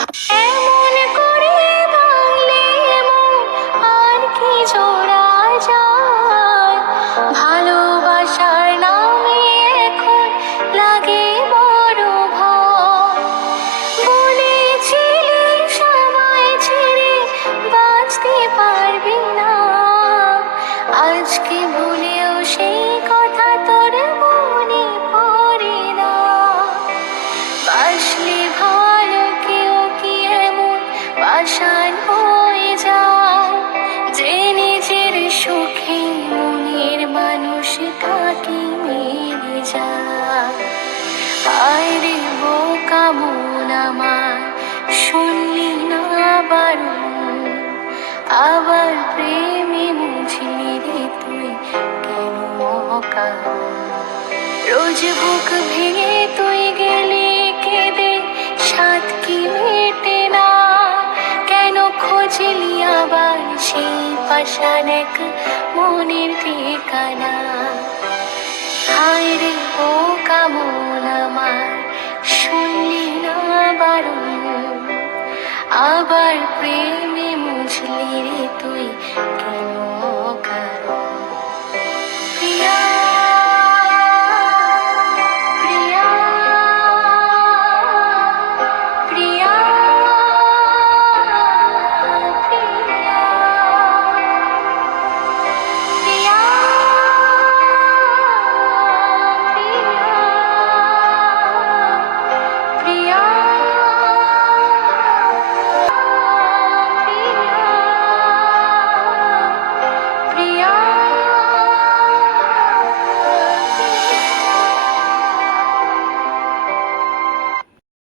এমন করে ভাঙলে মন আর কি জোড়া যায়? ভালোবাসার নামে এখন লাগে বড় ভয়। বলেছিলি সবাই ছেড়ে বাঁচতে পারবি না, আজকে ভুলেও সেই কথা তোর মনে পড়ে না। বাসলে ভালো কেউ কি এমন পাষাণ হয়ে যায়, যে নিজের সুখে মনের মানুষটাকে মেরে যায়? হায় রে বোকা মন আমার, শুনলি না বারণ, আবার প্রেমে মুছলি রে তুই কেন অকারণ? রোজ বুক ভেঙে তুই গেলি কেঁদে, সাত কি মেটে না? কেন খোঁজলি আবার সেই পাষাণ এক মনের ঠিকানা? হায় রে বোকা মন আমার, শুনলি না বারণ, আবার প্রেমে মুছলি রে তুই কেন অকারণ?